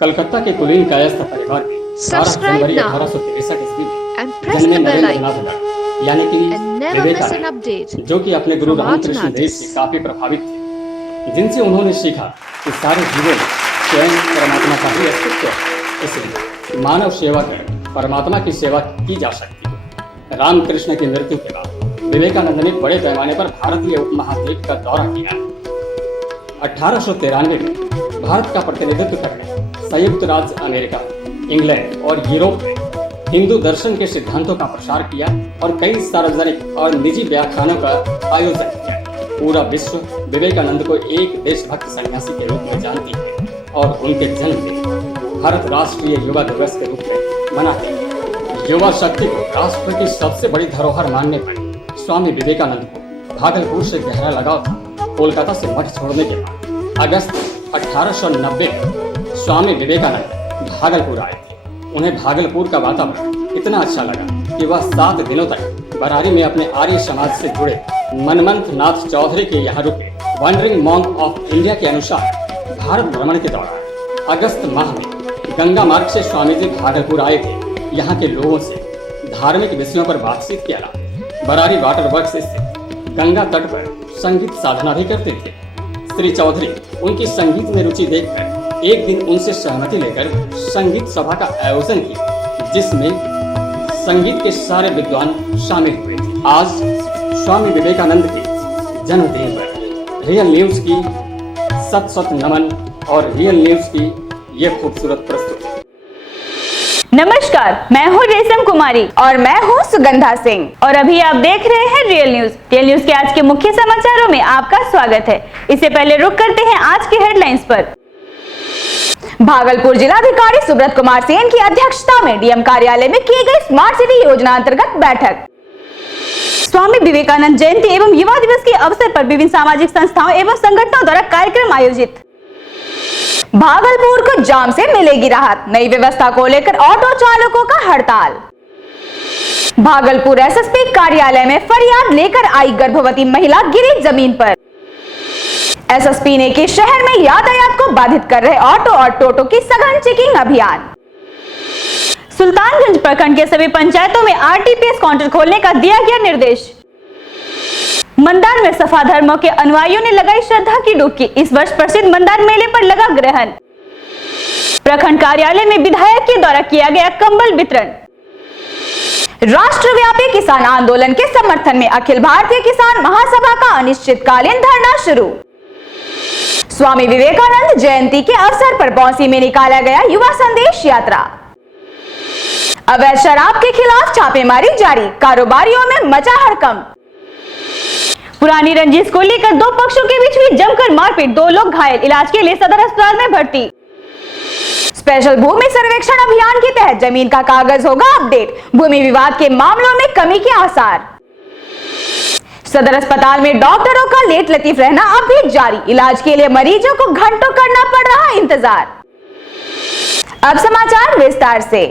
कलकत्ता के कुलीन कायस्थ परिवार में 12 जनवरी 1863 ईस्वी में जन्मे नरेंद्रनाथ दत्त यानी कि विवेकानंद, जो कि अपने गुरु रामकृष्ण देव से काफी प्रभावित थे, जिनसे उन्होंने सीखा कि सारे जीवन स्वयं परमात्मा का ही अस्तित्व है, इसलिए मानव सेवा कर परमात्मा की सेवा की जा सकती है। रामकृष्ण की मृत्यु के बाद विवेकानंद ने बड़े पैमाने पर भारतीय उपमहाद्वीप का दौरा किया। 1893 में भारत का प्रतिनिधित्व करने संयुक्त राज्य अमेरिका, इंग्लैंड और यूरोप में हिंदू दर्शन के सिद्धांतों का प्रसार किया और कई सार्वजनिक और निजी व्याख्यानों का आयोजन किया। पूरा विश्व विवेकानंद को एक देशभक्त सन्यासी के रूप में जानती है और उनके जन्मदिन भारत राष्ट्रीय युवा दिवस के रूप में मनाते हैं। युवा शक्ति को राष्ट्र की सबसे बड़ी धरोहर मानने पर स्वामी विवेकानंद को भागलपुर से गहरा लगाव था। कोलकाता से मठ छोड़ने के बाद अगस्त 1890 में स्वामी विवेकानंद भागलपुर आए थे। उन्हें भागलपुर का वातावरण इतना अच्छा लगा कि वह 7 दिनों तक बरारी में अपने आर्य समाज से जुड़े मनमंथ नाथ चौधरी के यहाँ रुके। वंडरिंग मॉन्क ऑफ इंडिया के अनुसार भारत भ्रमण के दौरान अगस्त माह में गंगा मार्ग से स्वामी जी भागलपुर आए थे। यहाँ के लोगों से धार्मिक विषयों पर बातचीत किया। बरारी वाटर वर्क्स स्थित गंगा तट पर संगीत साधना भी करते थे। श्री चौधरी उनकी संगीत में रुचि देखकर एक दिन उनसे सहमति लेकर संगीत सभा का आयोजन किया, जिसमें संगीत के सारे विद्वान शामिल हुए थे। आज स्वामी विवेकानंद के जन्मदिन पर रियल न्यूज की सत नमन और रियल न्यूज की ये खूबसूरत प्रस्तुति। नमस्कार, मैं हूँ रेशम कुमारी और मैं हूँ सुगंधा सिंह और अभी आप देख रहे हैं रियल न्यूज। रियल न्यूज के आज के मुख्य समाचारों में आपका स्वागत है। इससे पहले रुक करते हैं आज के हेडलाइंस पर। भागलपुर जिलाधिकारी सुब्रत कुमार सेन की अध्यक्षता में डीएम कार्यालय में की गई स्मार्ट सिटी योजना अंतर्गत बैठक। स्वामी विवेकानंद जयंती एवं युवा दिवस के अवसर पर विभिन्न सामाजिक संस्थाओं एवं संगठनों द्वारा कार्यक्रम आयोजित। भागलपुर को जाम से मिलेगी राहत, नई व्यवस्था को लेकर ऑटो चालकों का हड़ताल। भागलपुर एसएसपी कार्यालय में फरियाद लेकर आई गर्भवती महिला गिरी जमीन पर। एसएसपी ने की शहर में यातायात को बाधित कर रहे ऑटो और टोटो की सघन चेकिंग अभियान। सुल्तानगंज प्रखंड के सभी पंचायतों में आरटीपीएस काउंटर खोलने का दिया गया निर्देश। मंदार में सफा धर्मों के अनुयायियों ने लगाई श्रद्धा की डुबकी। इस वर्ष प्रसिद्ध मंदार मेले पर लगा ग्रहण। प्रखंड कार्यालय में विधायक के द्वारा किया गया कंबल वितरण। राष्ट्रव्यापी किसान आंदोलन के समर्थन में अखिल भारतीय किसान महासभा का अनिश्चितकालीन धरना शुरू। स्वामी विवेकानंद जयंती के अवसर पर बौंसी में निकाला गया युवा संदेश यात्रा। अवैध शराब के खिलाफ छापेमारी जारी, कारोबारियों में मचा हड़कंप। पुरानी रंजिश को लेकर दो पक्षों के बीच हुई जमकर मारपीट, 2 लोग घायल, इलाज के लिए सदर अस्पताल में भर्ती। स्पेशल भूमि सर्वेक्षण अभियान के तहत जमीन का कागज होगा अपडेट, भूमि विवाद के मामलों में कमी के आसार। सदर अस्पताल में डॉक्टरों का लेट लतीफ रहना अब भी जारी, इलाज के लिए मरीजों को घंटों करना पड़ रहा इंतजार। अब समाचार विस्तार से।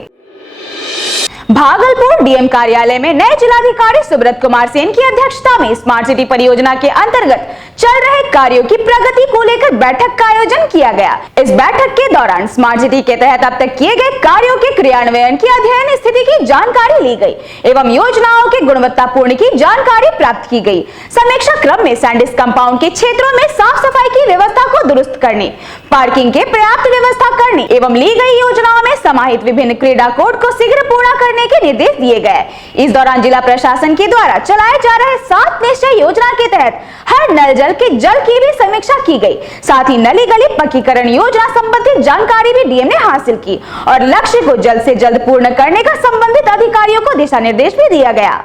भागलपुर डीएम कार्यालय में नए जिलाधिकारी सुब्रत कुमार सेन की अध्यक्षता में स्मार्ट सिटी परियोजना के अंतर्गत चल रहे कार्यों की प्रगति को लेकर बैठक का आयोजन किया गया। इस बैठक के दौरान स्मार्ट सिटी के तहत अब तक किए गए कार्यों के क्रियान्वयन की अध्ययन स्थिति की जानकारी ली गई एवं योजनाओं के गुणवत्तापूर्ण की जानकारी प्राप्त की गई। समीक्षा क्रम में सैंडिस कंपाउंड के क्षेत्रों में साफ सफाई की व्यवस्था को दुरुस्त करने, पार्किंग के पर्याप्त व्यवस्था करने एवं ली गई योजनाओं में समाहित विभिन्न क्रीड़ा कोड को शीघ्र पूरा करने के निर्देश दिए गए। इस दौरान जिला प्रशासन के द्वारा चलाए जा रहे 7 निश्चय योजना के तहत हर नल जल के जल की भी समीक्षा की गई। साथ ही नली गली पक्कीकरण योजना संबंधित जानकारी भी डीएम ने हासिल की और लक्ष्य को जल्द से जल्द पूर्ण करने का संबंधित अधिकारियों को दिशा निर्देश भी दिया गया।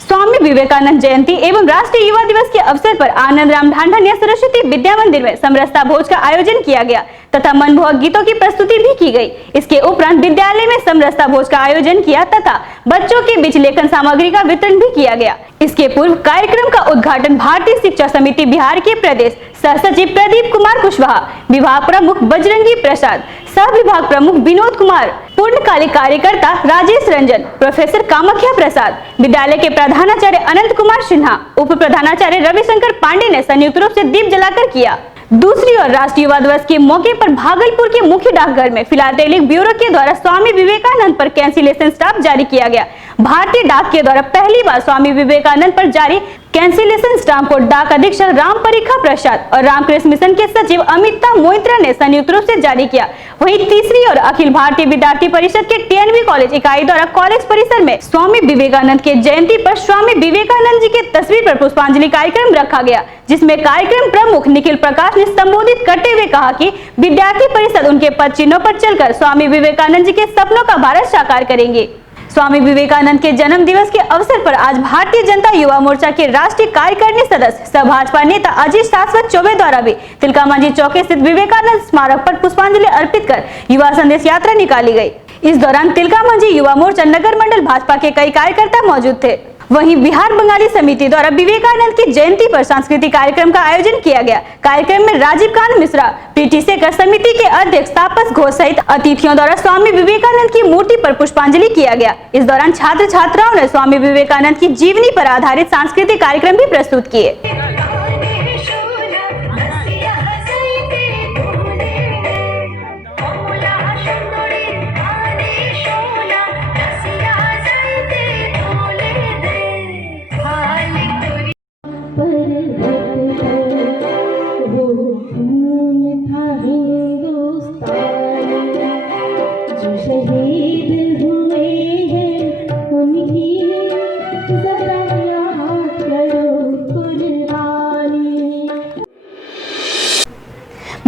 स्वामी विवेकानंद जयंती एवं राष्ट्रीय युवा दिवस के अवसर पर आनंद राम ढांढनिया सरस्वती विद्या मंदिर में समरसता भोज का आयोजन किया गया तथा मनमोहक गीतों की प्रस्तुति भी की गई। इसके उपरांत विद्यालय में समरसता भोज का आयोजन किया तथा बच्चों के बीच लेखन सामग्री का वितरण भी किया गया। इसके पूर्व कार्यक्रम का उद्घाटन भारतीय शिक्षा समिति बिहार के प्रदेश सह सचिव प्रदीप कुमार कुशवाहा, विभाग प्रमुख बजरंगी प्रसाद, सह विभाग प्रमुख विनोद कुमार, पूर्णकालिक कार्यकर्ता राजेश रंजन, प्रोफेसर कामख्या प्रसाद, विद्यालय के प्रधानाचार्य अनंत कुमार सिन्हा, उप प्रधानाचार्य रविशंकर पांडे ने संयुक्त रूप से दीप जलाकर किया। दूसरी ओर राष्ट्रीय युवा दिवस के मौके पर भागलपुर के मुख्य डाकघर में फिलाटेलिक ब्यूरो के द्वारा स्वामी विवेकानंद पर कैंसिलेशन स्टाम्प जारी किया गया। भारतीय डाक के द्वारा पहली बार स्वामी विवेकानंद पर जारी कैंसिलेशन स्टाम्प को डाक अधीक्षक राम परीक्षा प्रसाद और रामकृष्ण मिशन के सचिव अमिता मोइत्रा ने संयुक्त रूप से जारी किया। वहीं तीसरी ओर अखिल भारतीय विद्यार्थी परिषद के टीएनवी कॉलेज इकाई द्वारा कॉलेज परिसर में स्वामी विवेकानंद के जयंती पर स्वामी विवेकानंद जी के तस्वीर पर पुष्पांजलि कार्यक्रम रखा गया, जिसमें कार्यक्रम प्रमुख निखिल प्रकाश ने संबोधित करते हुए कहा कि विद्यार्थी परिषद उनके पद चिन्हों पर चलकर स्वामी विवेकानंद जी के सपनों का भारत साकार करेंगे। स्वामी विवेकानंद के जन्म दिवस के अवसर पर आज भारतीय जनता युवा मोर्चा के राष्ट्रीय कार्यकारिणी सदस्य सह भाजपा नेता अजीत शाश्वत चौबे द्वारा भी तिलकामांझी चौक स्थित विवेकानंद स्मारक पर पुष्पांजलि अर्पित कर युवा संदेश यात्रा निकाली गई। इस दौरान तिलकामांझी युवा मोर्चा नगर मंडल भाजपा के कई कार्यकर्ता मौजूद थे। वहीं बिहार बंगाली समिति द्वारा विवेकानंद की जयंती पर सांस्कृतिक कार्यक्रम का आयोजन किया गया। कार्यक्रम में राजीव कांत मिश्रा, प्रीति शेखर, समिति के अध्यक्ष तापस घोष सहित अतिथियों द्वारा स्वामी विवेकानंद की मूर्ति पर पुष्पांजलि किया गया। इस दौरान छात्र छात्राओं ने स्वामी विवेकानंद की जीवनी पर आधारित सांस्कृतिक कार्यक्रम भी प्रस्तुत किए।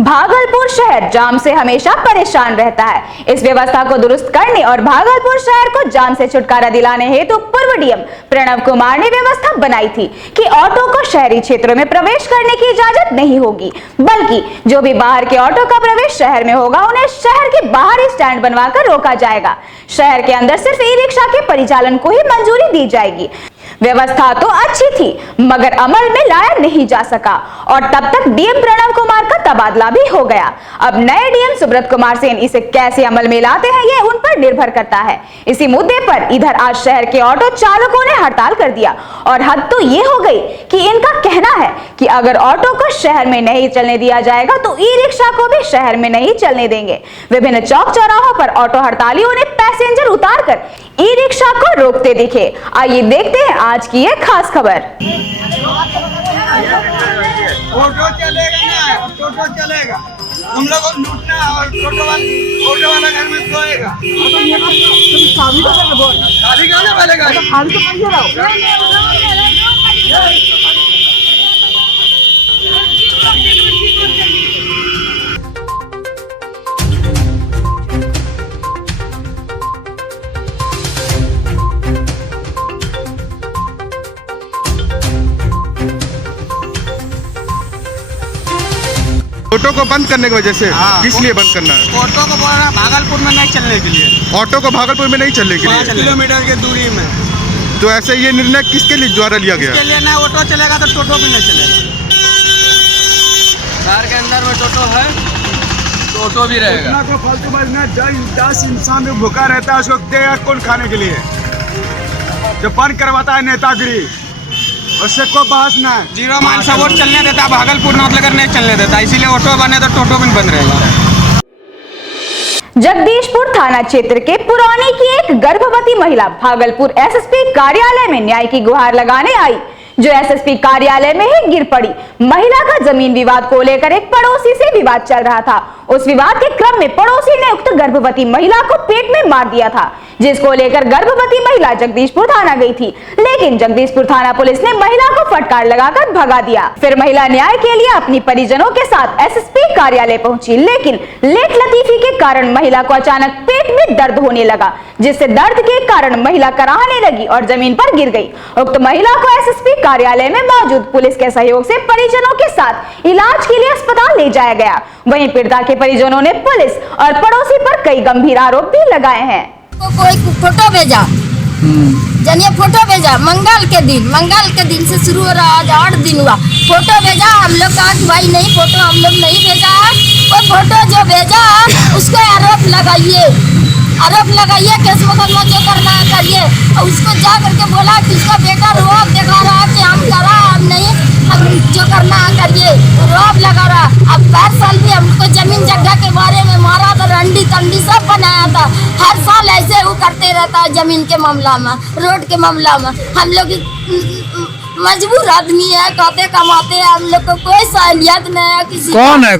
भागलपुर शहर जाम से हमेशा परेशान रहता है। इस व्यवस्था को दुरुस्त करने और भागलपुर शहर को जाम से छुटकारा दिलाने हेतु पूर्व डीएम प्रणव कुमार ने व्यवस्था बनाई थी कि ऑटो को शहरी क्षेत्रों में प्रवेश करने की इजाजत नहीं होगी, बल्कि जो भी बाहर के ऑटो का प्रवेश शहर में होगा उन्हें शहर के बाहर ही स्टैंड बनवाकर रोका जाएगा। शहर के अंदर सिर्फ ई रिक्शा के परिचालन को ही मंजूरी दी जाएगी। व्यवस्था तो अच्छी थी मगर अमल में लाया नहीं जा सका और तब तक डीएम प्रणव कुमार का तबादला भी हो गया। अब नए डीएम सुब्रत कुमार सेन इसे कैसे अमल में लाते हैं ये उन पर निर्भर करता है। इसी मुद्दे पर इधर आज शहर के ऑटो चालकों ने हड़ताल कर दिया और हद तो ये हो गई कि इनका कहना है कि अगर ऑटो को शहर में नहीं चलने दिया जाएगा तो ई रिक्शा को भी शहर में नहीं चलने देंगे। विभिन्न चौक चौराहों पर ऑटो हड़तालियों ने पैसेंजर उतारकर ई रिक्शा को रोकते दिखे। आइए देखते हैं आज की ये खास खबर। ऑटो चलेगा ना, ऑटो चलेगा, हम लोग को लूटना और ऑटो वाला घर में सोएगा। खाली गाने वाले ऑटो को बंद करने की वजह से किस लिए बंद करना है? ऑटो को बोल रहा भागलपुर में नहीं चलने के लिए। ऑटो को भागलपुर में नहीं चलने के लिए 5 किलोमीटर की दूरी में। तो ऐसे ये निर्णय किसके लिए द्वारा लिया गया? इसके लिए ना ऑटो चलेगा तो टोटो भी नहीं चलेगा। शहर के अंदर में टोटो है तो ऑटो भी रहेगा। को फालतू बजना 10 इंसान जो भूखा रहता है उसको देगा कौन खाने के लिए? जो बंद करवाता है नेतागिरी, उससे कोई बहस ना है। जीरो मान से वोट चलने देता, भागलपुर नौतनगर नहीं चलने देता, इसीलिए ऑटो बने तो टोटो भी बंद रहेगा। जगदीशपुर थाना क्षेत्र के पुरानी की एक गर्भवती महिला भागलपुर एसएसपी कार्यालय में न्याय की गुहार लगाने आई, जो एसएसपी कार्यालय में ही गिर पड़ी। महिला का जमीन विवाद को लेकर एक पड़ोसी से विवाद चल रहा था। उस विवाद के क्रम में पड़ोसी ने उक्त गर्भवती महिला को पेट में मार दिया था, जिसको लेकर गर्भवती महिला जगदीशपुर थाना गई थी, लेकिन जगदीशपुर थाना पुलिस ने महिला को फटकार लगाकर भगा दिया। फिर महिला न्याय के लिए अपनी परिजनों के साथ एसएसपी कार्यालय पहुंची, लेकिन लेट लतीफी के कारण महिला को अचानक पेट में दर्द होने लगा, जिससे दर्द के कारण महिला कराहने लगी और जमीन पर गिर गई। उक्त महिला को एसएसपी कार्यालय में मौजूद पुलिस के सहयोग से परिजनों के साथ इलाज के लिए अस्पताल ले जाया गया। वहीं पीड़िता के परिजनों ने पुलिस और पड़ोसी पर कई गंभीर आरोप भी लगाए हैं। कोई फोटो भेजा, जनिए फोटो भेजा मंगल के दिन से शुरू हो रहा, आज 8 दिन हुआ। फोटो भेजा, हम लोग कहा कि भाई नहीं फोटो हम लोग नहीं भेजा है। वो फोटो जो भेजा उसको आरोप लगाइए, केस मुकदमा जो करना है करिए। और उसको जा करके बोला कि उसका बेटा रोब दिखा रहा कि हम करा, हम नहीं, हम जो करना है करिए। रोब लगा रहा, अब 5 साल भी हमको जमीन जगह के बारे में मारा था, रंडी तंडी सब बनाया था। हर साल ऐसे वो करते रहता है जमीन के मामला में, रोड के मामला में। हम लोग मजबूर आदमी है, खाते कमाते हैं, हम लोग को कोई सहूलियत नहीं है किसी।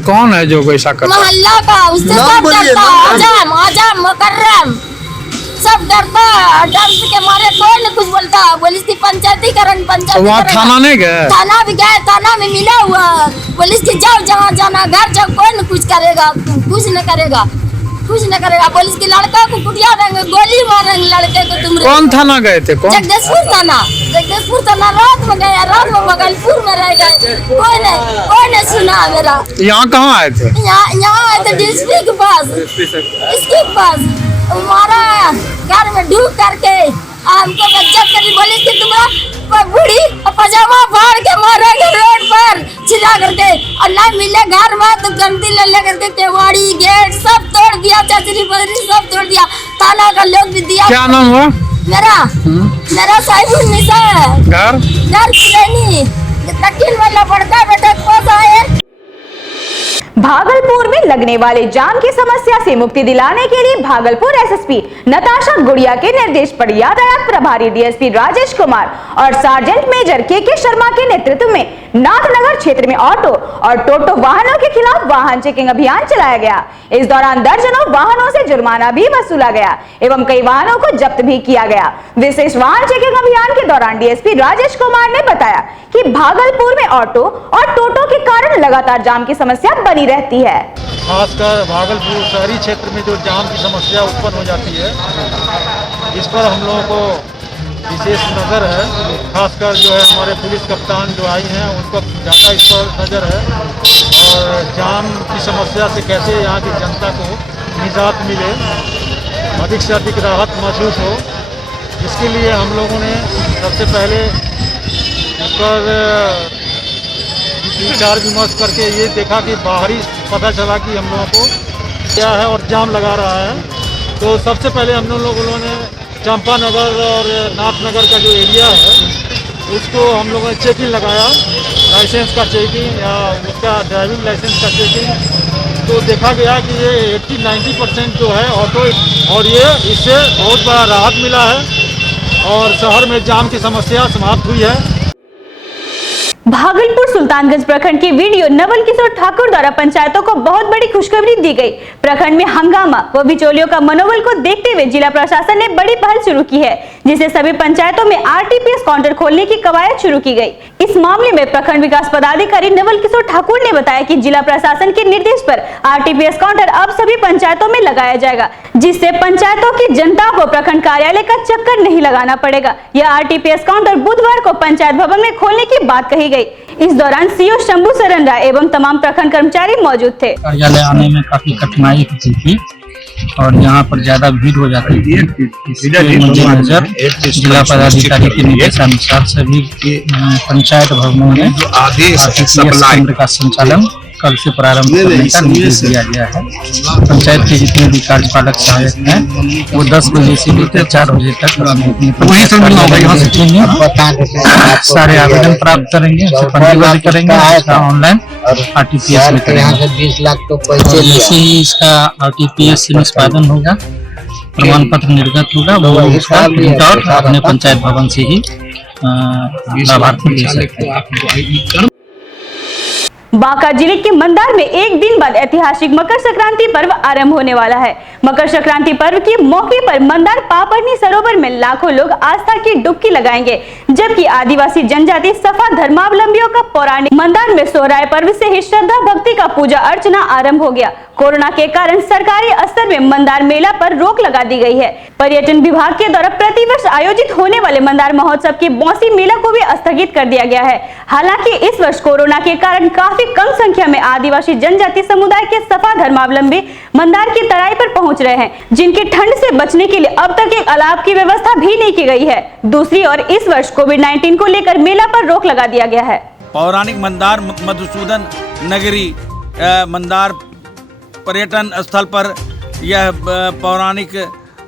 कौन है जो ऐसा करता है? मोहल्ला का, उससे सब डरता है। आजम मुकर्रम सब डरता है, डर के मारे कोई न कुछ बोलता। पुलिस की पंचायतीकरण तो वहाँ थाना नहीं गए? थाना भी गए, थाना में मिला हुआ। पुलिस की जाओ जहाँ जाना, घर जाओ, कोई न कुछ करेगा, कुछ न करेगा, कुछ न करेगा। पुलिस के लड़का को कुटिया देंगे, गोली मारेंगे लड़के को। तुम कौन थाना गए थे? कौन? जगदीशपुर थाना रात में गया, रात में बगलपुर में रह गए। कोई नहीं सुना मेरा। यहाँ कहाँ आए थे? यहाँ आए थे डीएसपी के पास, इसके पास। हमारा घर में ढूक करके हमको बेइज्जत करी। पुलिस की तुम्हारा बूढ़ी पजामा फाड़ के मारेंगे रोड पर चिल्ला करके, और ना मिले घर में तो गंदी ले ले करके केवाड़ी गेट सब तोड़ दिया, चचरी बदरी सब तोड़ दिया। थाना का लोग भी दिया। क्या नाम हुआ? मेरा साहिबुन्निसा है। घर पुरैनी दक्षिण वाला बड़का बेटा पास आए। भागलपुर में लगने वाले जाम की समस्या से मुक्ति दिलाने के लिए भागलपुर एसएसपी नताशा गुड़िया के निर्देश पर यातायात प्रभारी डीएसपी राजेश कुमार और सार्जेंट मेजर के शर्मा के नेतृत्व में नाथनगर क्षेत्र में ऑटो और टोटो वाहनों के खिलाफ वाहन चेकिंग अभियान चलाया गया। इस दौरान दर्जनों वाहनों से जुर्माना भी वसूला गया एवं कई वाहनों को जब्त भी किया गया। विशेष वाहन चेकिंग अभियान के दौरान डीएसपी राजेश कुमार ने बताया कि भागलपुर में ऑटो और टोटो के कारण लगातार जाम की समस्या बनी रहती है। खासकर भागलपुर शहरी क्षेत्र में जो जाम की समस्या उत्पन्न हो जाती है, इस पर हम लोगों को विशेष नज़र है। खासकर जो है हमारे पुलिस कप्तान जो आई हैं उनको ज़्यादा इस पर नज़र है, और जाम की समस्या से कैसे यहाँ की जनता को निजात मिले, अधिक से अधिक राहत महसूस हो, इसके लिए हम लोगों ने सबसे पहले इस पर विचार विमर्श करके ये देखा कि बाहरी पता चला कि हम लोगों को क्या है और जाम लगा रहा है। तो सबसे पहले हम लोगों ने चंपानगर और नाथनगर का जो एरिया है उसको हम लोगों ने चेकिंग लगाया, लाइसेंस का चेकिंग या उसका ड्राइविंग लाइसेंस का चेकिंग। तो देखा गया कि ये 80-90% जो है ऑटो, और ये इससे बहुत बड़ा राहत मिला है और शहर में जाम की समस्या समाप्त हुई है। भागलपुर सुल्तानगंज प्रखंड के वीडियो नवल किशोर ठाकुर द्वारा पंचायतों को बहुत बड़ी खुशखबरी दी गई। प्रखंड में हंगामा व बिचौलियों का मनोबल को देखते हुए जिला प्रशासन ने बड़ी पहल शुरू की है, जिसे सभी पंचायतों में आरटीपीएस काउंटर खोलने की कवायद शुरू की गई। इस मामले में प्रखंड विकास पदाधिकारी नवल किशोर ठाकुर ने बताया कि जिला प्रशासन के निर्देश पर आरटीपीएस काउंटर अब सभी पंचायतों में लगाया जाएगा, जिससे पंचायतों की जनता को प्रखंड कार्यालय का चक्कर नहीं लगाना पड़ेगा। यह आरटीपीएस काउंटर बुधवार को पंचायत भवन में खोलने की बात कही गई। इस दौरान सीओ शंभू सरन राय एवं तमाम प्रखंड कर्मचारी मौजूद थे। कार्यालय आने में काफी कठिनाई होती थी और यहाँ पर ज्यादा भीड़ हो जाती थी। इसके मद्देनजर जिला पदाधिकारी के निर्देशानुसार सभी पंचायत भवनों में आरटीपीएस केंद्र का संचालन कल से प्रारंभ करने का निर्देश दिया गया है। पंचायत के जितने भी कार्यपालक सहायक हैं वो 10 बजे से लेकर 4 बजे तक सारे आवेदन प्राप्त करेंगे, पंजीबद्ध करेंगे, ऑनलाइन आरटीपीएस में करेंगे। 20 लाख तो पैसे जैसे ही इसका आरटीपीएस से निष्पादन होगा, प्रमाण पत्र निर्गत होगा, वो उसका प्रिंट आउट अपने पंचायत भवन से ही लाभार्थी ले सकते हैं। बांका जिले के मंदार में एक दिन बाद ऐतिहासिक मकर संक्रांति पर्व आरंभ होने वाला है। मकर संक्रांति पर्व के मौके पर मंदार पापड़नी सरोवर में लाखों लोग आस्था की डुबकी लगाएंगे, जबकि आदिवासी जनजाति सफा धर्मावलंबियों का पौराणिक मंदार में सोहराय पर्व से ही श्रद्धा भक्ति का पूजा अर्चना आरंभ हो गया। कोरोना के कारण सरकारी स्तर में मंदार मेला पर रोक लगा दी गई है। पर्यटन विभाग के द्वारा प्रतिवर्ष आयोजित होने वाले मंदार महोत्सव के बौसी मेला को भी स्थगित कर दिया गया है। हालांकि इस वर्ष कोरोना के कारण काफी कम संख्या में आदिवासी जनजाति समुदाय के सफा धर्मावलंबी मंदार की तराई पर पहुंच रहे हैं, जिनके ठंड से बचने के लिए अब तक एक अलाव की व्यवस्था भी नहीं की गई है। दूसरी ओर इस वर्ष कोविड-19 को लेकर मेला पर रोक लगा दिया गया है। पौराणिक मंदार मधुसूदन नगरी मंदार पर्यटन स्थल पर यह पौराणिक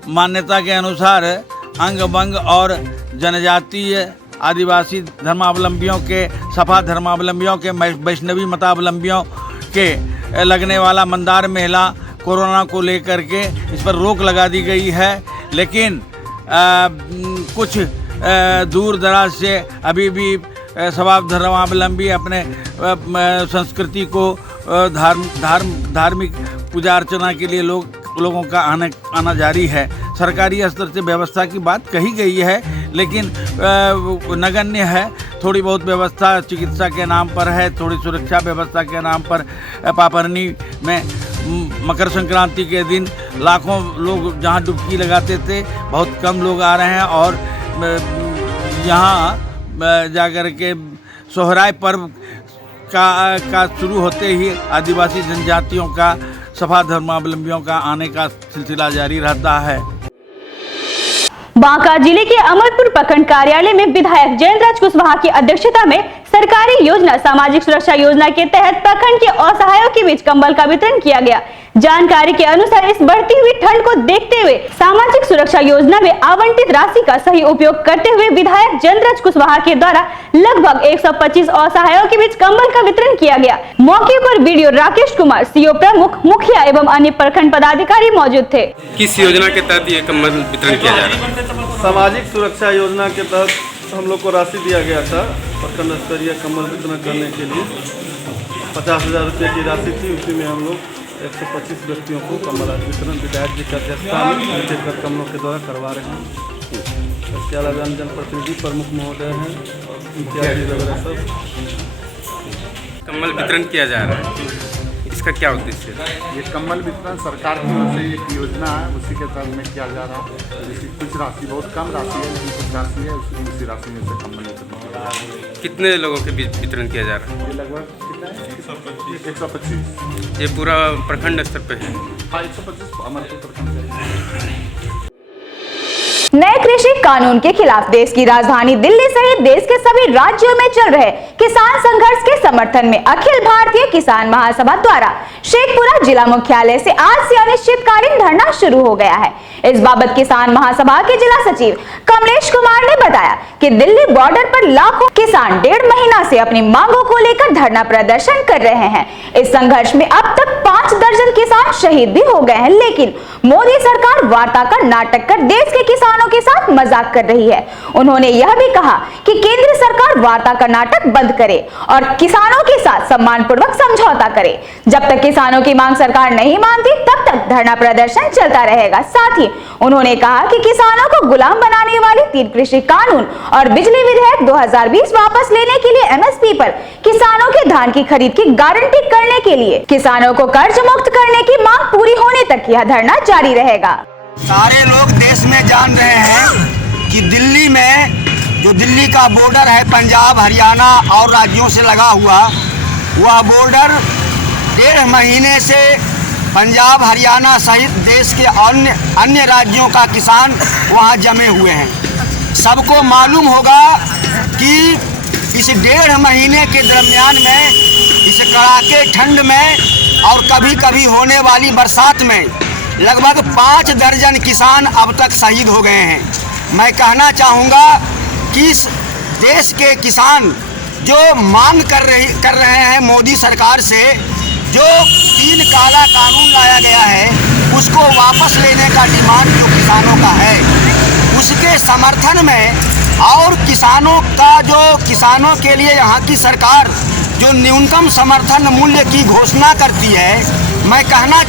मान्यता के अनुसार अंग बंग और जनजातीय आदिवासी धर्मावलंबियों के, सफा धर्मावलंबियों के, वैष्णवी मतावलंबियों के लगने वाला मंदार मेला कोरोना को लेकर के इस पर रोक लगा दी गई है, लेकिन कुछ दूर दराज से अभी भी स्वभाव धर्मावलंबी अपने संस्कृति को धार्मिक पूजा अर्चना के लिए लोगों का आना जारी है। सरकारी स्तर से व्यवस्था की बात कही गई है, लेकिन नगण्य है। थोड़ी बहुत व्यवस्था चिकित्सा के नाम पर है, थोड़ी सुरक्षा व्यवस्था के नाम पर पापरनी में मकर संक्रांति के दिन लाखों लोग जहां डुबकी लगाते थे, बहुत कम लोग आ रहे हैं और यहाँ जाकर के सोहराय पर्व का शुरू होते ही आदिवासी जनजातियों का सभा धर्मावलंबियों का आने का सिलसिला जारी रहता है। बांका जिले के अमरपुर प्रखंड कार्यालय में विधायक जयंतराज कुशवाहा की अध्यक्षता में सरकारी योजना सामाजिक सुरक्षा योजना के तहत प्रखंड के असहायों के बीच कंबल का वितरण किया गया। जानकारी के अनुसार इस बढ़ती हुई ठंड को देखते हुए सामाजिक सुरक्षा योजना में आवंटित राशि का सही उपयोग करते हुए विधायक जयंतराज कुशवाहा के द्वारा लगभग 125 असहायों के बीच कंबल का वितरण किया गया। मौके पर वीडियो राकेश कुमार, सीओ प्रमुख, मुखिया एवं अन्य प्रखंड पदाधिकारी मौजूद थे। किस योजना के तहत ये कंबल वितरण किया जा रहा है? सामाजिक सुरक्षा योजना के तहत हम लोग को राशि दिया गया था प्रखंड स्तरीय कंबल वितरण करने के लिए। 50,000 रुपये की राशि थी, उसी में हम लोग 125 व्यक्तियों को कंबल वितरण विधायक जी की अध्यक्षता में कमलों के द्वारा करवा रहे हैं। इसके अलावा जनप्रतिनिधि प्रमुख महोदय हैं और इत्यादि वगैरह सब कंबल वितरण किया जा रहा है। इसका क्या उद्देश्य है? ये कंबल वितरण सरकार की ओर से एक योजना है, उसी के तहत में किया जा रहा है। जैसे कुछ राशि, बहुत कम राशि है लेकिन कुछ राशि है, उसी राशि में से कंबल वितरण किया जा रहा है। कितने लोगों के बीच वितरण किया जा रहा है? ये लगभग कितना है? 125। ये पूरा प्रखंड स्तर पे है? हाँ, 125 अमरपुर प्रखंड। नए कृषि कानून के खिलाफ देश की राजधानी दिल्ली सहित देश के सभी राज्यों में चल रहे किसान संघर्ष के समर्थन में अखिल भारतीय किसान महासभा द्वारा शेखपुरा जिला मुख्यालय से आज से अनिश्चितकालीन धरना शुरू हो गया है। इस बाबत किसान महासभा के जिला सचिव कमलेश कुमार ने बताया कि दिल्ली बॉर्डर पर लाखों किसान 1.5 महीना से अपनी मांगों को लेकर धरना प्रदर्शन कर रहे हैं। इस संघर्ष में अब तक 5 दर्जन किसान शहीद भी हो गए हैं, लेकिन मोदी सरकार वार्ता का नाटक कर देश के किसानों के साथ मजाक कर रही है। उन्होंने यह भी कहा कि केंद्र सरकार वार्ता का नाटक बंद करे और किसानों के साथ सम्मानपूर्वक समझौता करे। जब तक किसानों की मांग सरकार नहीं मानती तब तक धरना प्रदर्शन चलता रहेगा। साथ ही उन्होंने कहा कि किसानों को गुलाम बनाने वाली 3 कृषि कानून और बिजली विधेयक 2020 वापस लेने के लिए एमएसपी पर किसानों के धान की खरीद की गारंटी करने के लिए किसानों को कर्ज मुक्त करने की मांग पूरी होने तक यह धरना जारी रहेगा। सारे लोग देश में जान रहे हैं कि दिल्ली में जो दिल्ली का बॉर्डर है पंजाब, हरियाणा और राज्यों से लगा हुआ, वह बॉर्डर 1.5 महीने से पंजाब, हरियाणा सहित देश के अन्य राज्यों का किसान वहां जमे हुए हैं। सबको मालूम होगा कि इस 1.5 महीने के दरमियान में, इस कड़ाके ठंड में और कभी कभी होने वाली बरसात में लगभग 5 दर्जन किसान अब तक शहीद हो गए हैं। मैं कहना चाहूँगा कि इस देश के किसान जो मांग कर रहे हैं मोदी सरकार से, जो 3 काला कानून लाया गया है उसको वापस लेने का डिमांड जो किसानों का है, उसके समर्थन में और किसानों के लिए यहाँ की सरकार जो न्यूनतम समर्थन मूल्य की घोषणा करती है, मैं कहना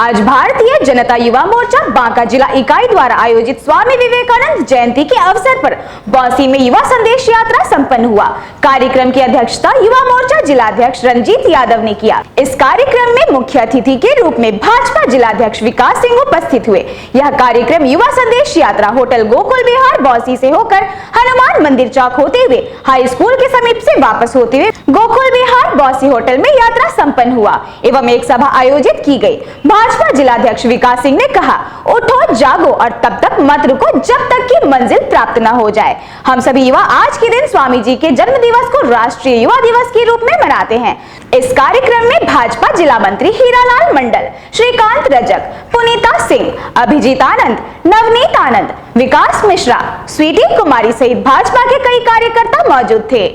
आज भारतीय जनता युवा मोर्चा बांका जिला इकाई द्वारा आयोजित स्वामी विवेकानंद जयंती के अवसर पर बौंसी में युवा संदेश यात्रा संपन्न हुआ। कार्यक्रम की अध्यक्षता युवा मोर्चा जिलाध्यक्ष रंजीत यादव ने किया। इस कार्यक्रम में मुख्य अतिथि के रूप में भाजपा जिलाध्यक्ष विकास सिंह उपस्थित हुए। यह कार्यक्रम युवा संदेश यात्रा होटल गोकुल विहार बौंसी से होकर हनुमान मंदिर चौक होते हुए हाई स्कूल के समीप से वापस होते हुए गोकुल विहार बौंसी होटल में यात्रा संपन्न हुआ एवं एक सभा आयोजित की गई। भाजपा जिलाध्यक्ष विकास सिंह ने कहा, उठो जागो और तब तक मत रुको जब तक कि मंजिल प्राप्त न हो जाए। हम सभी युवा आज के दिन स्वामी जी के जन्म दिवस को राष्ट्रीय युवा दिवस के रूप में मनाते हैं। इस कार्यक्रम में भाजपा जिला मंत्री हीरालाल मंडल, श्रीकांत रजक, पुनीता सिंह, अभिजीत आनंद, नवनीत आनंद, विकास मिश्रा, स्वीटी कुमारी सहित भाजपा के कई कार्यकर्ता मौजूद थे।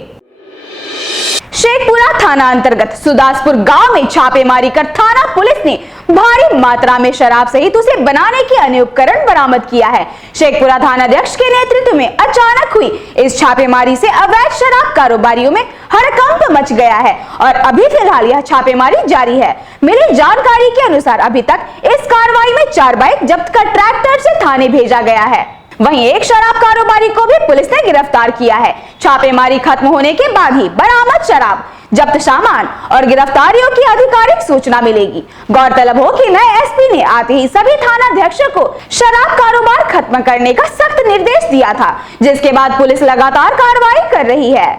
शेखपुरा थाना अंतर्गत सुदासपुर गांव में छापेमारी कर थाना पुलिस ने भारी मात्रा में शराब सहित उसे बनाने के अन्य उपकरण बरामद किया है। शेखपुरा थानाध्यक्ष के नेतृत्व में अचानक हुई इस छापेमारी से अवैध शराब कारोबारियों में हड़कंप मच गया है और अभी फिलहाल यह छापेमारी जारी है। मिली जानकारी के अनुसार अभी तक इस कार्रवाई में 4 बाइक जब्त कर ट्रैक्टर से थाने भेजा गया है। वहीं एक शराब कारोबारी को भी पुलिस ने गिरफ्तार किया है। छापेमारी खत्म होने के बाद ही बरामद शराब, जब्त सामान और गिरफ्तारियों की आधिकारिक सूचना मिलेगी। गौरतलब हो कि नए एसपी ने आते ही सभी थानाध्यक्षों को शराब कारोबार खत्म करने का सख्त निर्देश दिया था, जिसके बाद पुलिस लगातार कार्रवाई कर रही है।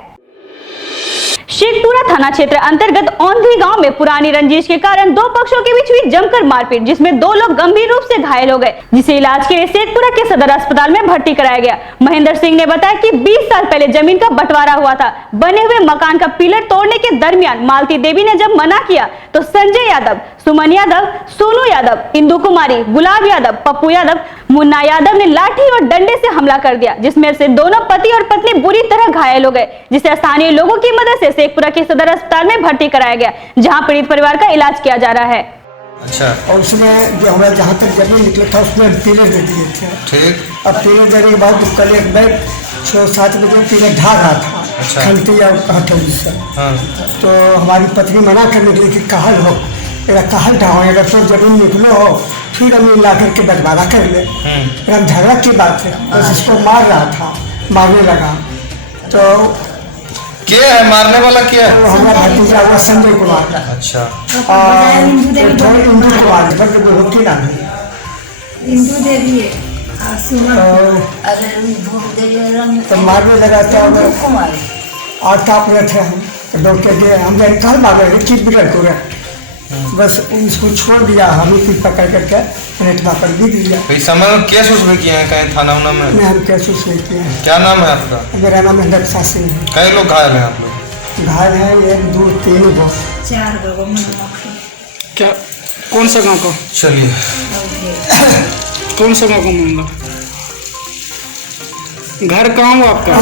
शेखपुरा थाना क्षेत्र अंतर्गत औंधी गांव में पुरानी रंजिश के कारण 2 पक्षों के बीच हुई जमकर मारपीट, जिसमें 2 लोग गंभीर रूप से घायल हो गए, जिसे इलाज के लिए शेखपुरा के सदर अस्पताल में भर्ती कराया गया। महेंद्र सिंह ने बताया कि 20 साल पहले जमीन का बंटवारा हुआ था। बने हुए मकान का पिलर तोड़ने के दरमियान मालती देवी ने जब मना किया तो संजय यादव, सुमन यादव, सोनू यादव, इंदु कुमारी, गुलाब यादव, पप्पू यादव, मुन्ना यादव ने लाठी और डंडे से हमला कर दिया, जिसमें से दोनों पति और पत्नी बुरी तरह घायल हो गए, जिसे स्थानीय लोगों की मदद से शेखपुरा के सदर अस्पताल में भर्ती कराया गया, जहां पीड़ित परिवार का इलाज किया जा रहा है। अच्छा। और उसमें जो हमारे जहाँ तक जमीन निकला था उसमें पिलर दे दिए थे। ठीक। अब पिलर देने के बाद कल एक बैग 6-7 बजे पिलर ढा रहा था। अच्छा। खलती या हथौड़ी से। हाँ। तो हमारी पत्नी मना करने के लिए कि कहल हो, अगर कहल ढाओ, अगर तो जमीन निकलो हो फिर हम ला करके बंटवारा कर ले। हम झगड़ा की बात है, बस इसको मार रहा था, मारने लगा। तो क्या है मारने वाला? क्या है? हमारा भतीजा हुआ संजय कुमार। अच्छा। इंदु कुमार की नाम है। इंदु देवी है। तो मारने लगा था, और काँप रहे थे हम, दौड़ के गए, हमने कल मार रहे किस बिगड़ को रहे, बस उसको छोड़ दिया, हम ही पकड़ करके नेटवा पर भी दिया। इस समय में केस उसमें किए हैं कहीं थाना उना में? नहीं, हम केस उसमें किए हैं। क्या नाम है आपका? मेरा नाम है रक्षा सिंह है। कई लोग घायल हैं आप लोग? घायल है 1, 2, 3 गो 4 गो। क्या कौन सा गांव का? चलिए। कौन सा गांव का मामला? घर कहाँ हुआ आपका?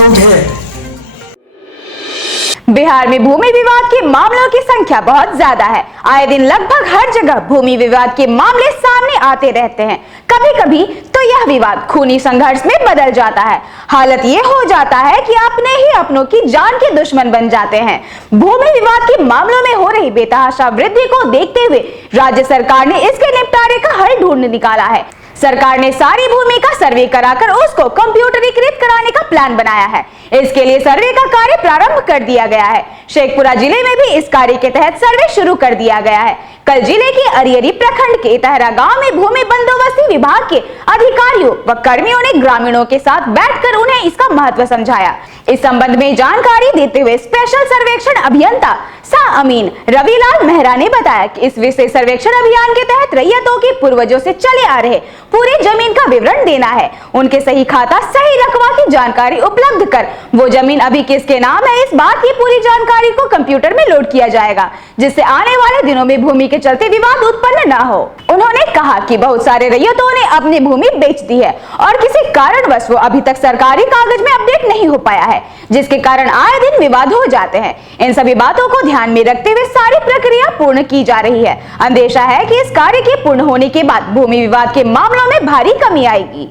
बिहार में भूमि विवाद के मामलों की संख्या बहुत ज्यादा है। आए दिन लगभग हर जगह भूमि विवाद के मामले सामने आते रहते हैं। कभी कभी तो यह विवाद खूनी संघर्ष में बदल जाता है। हालत ये हो जाता है कि अपने ही अपनों की जान के दुश्मन बन जाते हैं। भूमि विवाद के मामलों में हो रही बेतहाशा वृद्धि को देखते हुए राज्य सरकार ने इसके निपटारे का हल ढूंढ निकाला है। सरकार ने सारी भूमि का सर्वे कराकर उसको कंप्यूटरीकृत कराने का प्लान बनाया है। इसके लिए सर्वे का कार्य प्रारंभ कर दिया गया है। शेखपुरा जिले में भी इस कार्य के तहत सर्वे शुरू कर दिया गया है। कल जिले के अरियरी प्रखंड के तहरा गांव में भूमि बंदोबस्ती विभाग के अधिकारियों व कर्मियों ने ग्रामीणों के साथ बैठकर उन्हें इसका महत्व समझाया। इस संबंध में जानकारी देते हुए स्पेशल सर्वेक्षण अभियंता शाह अमीन रविलाल मेहरा ने बताया कि इस विशेष सर्वेक्षण अभियान के तहत रैयतों के पूर्वजों से चले आ रहे पूरी जमीन का विवरण देना है। उनके सही खाता, सही रकबा की जानकारी उपलब्ध कर वो जमीन अभी किसके नाम है, इस बात की पूरी जानकारी को कंप्यूटर में लोड किया जाएगा, जिससे आने वाले दिनों में भूमि के चलते विवाद उत्पन्न न हो। उन्होंने कहा कि बहुत सारे रैयतों ने अपनी भूमि बेच दी है और किसी कारणवश वो अभी तक सरकारी कागज में अपडेट नहीं हो पाया है, जिसके कारण आए दिन विवाद हो जाते हैं। इन सभी बातों को ध्यान में रखते हुए सारी प्रक्रिया पूर्ण की जा रही है। अंदेशा है कि इस कार्य के पूर्ण होने के बाद भूमि विवाद के मामलों में भारी कमी आएगी।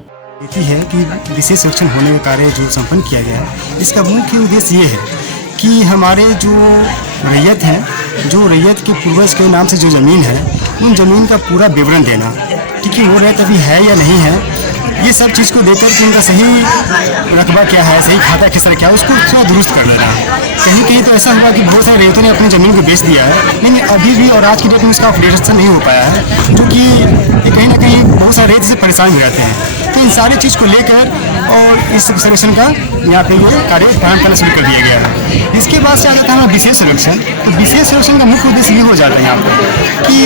है कि विशेष सर्वेक्षण होने का कार्य जो संपन्न किया गया है, इसका मुख्य उद्देश्य ये है कि हमारे जो रैयत हैं, जो रैयत के पूर्वज के नाम से जो ज़मीन है, उन ज़मीन का पूरा विवरण देना, क्योंकि वो रैयत अभी है या नहीं है, ये सब चीज़ को देखकर कि उनका सही रकबा क्या है, सही खाता किस तरह क्या है, उसको थोड़ा दुरुस्त कर लेना। कहीं कहीं तो ऐसा हुआ कि बहुत सारे रैयतों ने अपनी ज़मीन को बेच दिया है, लेकिन अभी भी और आज की डेट में उसका अपडेशन नहीं हो पाया है, जो कि कहीं ना कहीं बहुत सारे रैयत से परेशान हो जाते हैं। तो इन सारी चीज़ को लेकर और इस सर्वेक्षण का यहाँ पे ये कार्य प्रारंभ करना शुरू कर दिया गया है। इसके बाद से आ जाता है हमारा विशेष सर्वेक्षण। तो विशेष सर्वेक्षण का मुख्य उद्देश्य ये हो जाता है यहाँ पर कि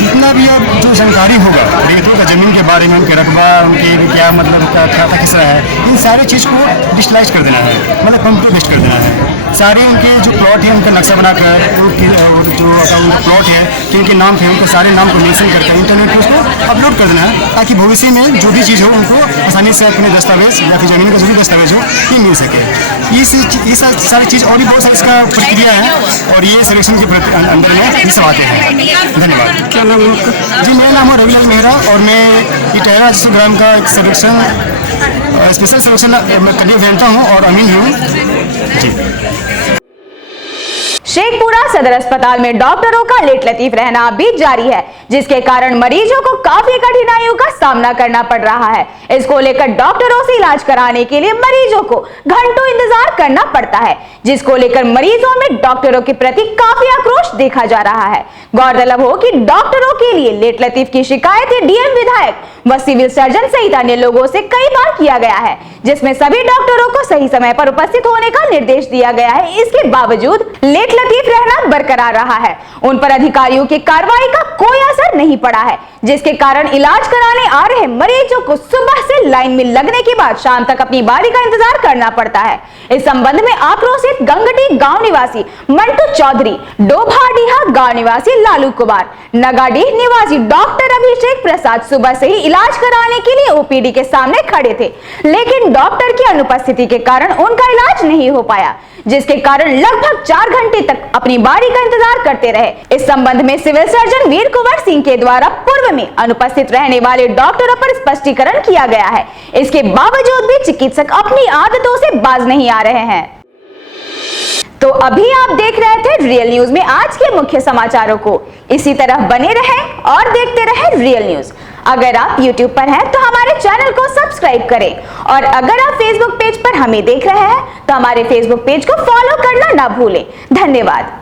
जितना भी अब जो जानकारी होगा रैयतों का ज़मीन के बारे में, उनके रकबा, उनके क्या मतलब उनका खाता किस तरह है, इन सारी चीज़ को डिजिटलाइज कर देना है, मतलब कंप्यूटर बेस्ड कर देना है। सारे उनके जो प्लॉट है उनका नक्शा बनाकर, जो प्लॉट है कि उनके नाम थे, उनके सारे नाम को मेंशन करके इंटरनेट पर उसको अपलोड कर देना है, ताकि भविष्य में जो भी चीज़ हो उनको आसानी से अपने दस्तावेज या फिर जमीन का जो भी दस्तावेज हो ये मिल सके। ये सारी चीज़ और भी बहुत सारी इसका प्रक्रिया है और ये सिलेक्शन के अंदर में ये सब आते हैं। धन्यवाद। क्या नाम है आपका? जी, मेरा नाम है रविलाल मेहरा और मैं इटारा राजस्व ग्राम का एक सिलेक्शन स्पेशल सिलेक्शन करियर अभियंता हूँ और अमीन हूँ जी। शेखपुरा सदर अस्पताल में डॉक्टरों का लेट लतीफ रहना अभी जारी है, जिसके कारण मरीजों को काफी कठिनाइयों का सामना करना पड़ रहा है। इसको लेकर डॉक्टरों से इलाज कराने के लिए मरीजों को घंटों इंतजार करना पड़ता है, जिसको लेकर मरीजों में डॉक्टरों के प्रति काफी आक्रोश देखा जा रहा है। गौरतलब हो कि डॉक्टरों के लिए लेट लतीफ की शिकायतें डीएम विधायक व सिविल सर्जन सहित अन्य लोगों से कई बार किया गया है, जिसमें सभी डॉक्टरों को सही समय पर उपस्थित होने का निर्देश दिया गया है। इसके बावजूद लेट लतीफ रहना बरकरार रहा है। उन पर अधिकारियों की कार्रवाई का कोई असर नहीं पड़ा है, जिसके कारण इलाज कराने आ रहे मरीजों को सुबह से लाइन में लगने के बाद शाम तक अपनी बारी का इंतजार करना पड़ता है। इस संबंध में आक्रोशित गंगटी गांव निवासी मंटू चौधरी, डोभाडीहा गांव निवासी लालू कुमार, नगाडीह निवासी डॉक्टर अभिषेक प्रसाद सुबह से ही इलाज कराने के लिए ओपीडी के सामने खड़े थे, लेकिन डॉक्टर की अनुपस्थिति के कारण उनका इलाज नहीं हो पाया, जिसके कारण लगभग 4 घंटे तक अपनी बारी का इंतजार करते रहे। इस संबंध में सिविल सर्जन वीर कुंवर सिंह के द्वारा पूर्व में अनुपस्थित रहने वाले डॉक्टरों पर स्पष्टीकरण किया गया है। इसके बावजूद भी चिकित्सक अपनी आदतों से बाज नहीं आ रहे हैं। तो अभी आप देख रहे थे रियल न्यूज में आज के मुख्य समाचारों को। इसी तरह बने रहें और देखते रहें रियल न्यूज। अगर आप YouTube पर हैं तो हमारे चैनल को सब्सक्राइब करें और अगर आप Facebook पेज पर हमें देख रहे हैं तो हमारे Facebook पेज को फॉलो करना ना भूलें। धन्यवाद।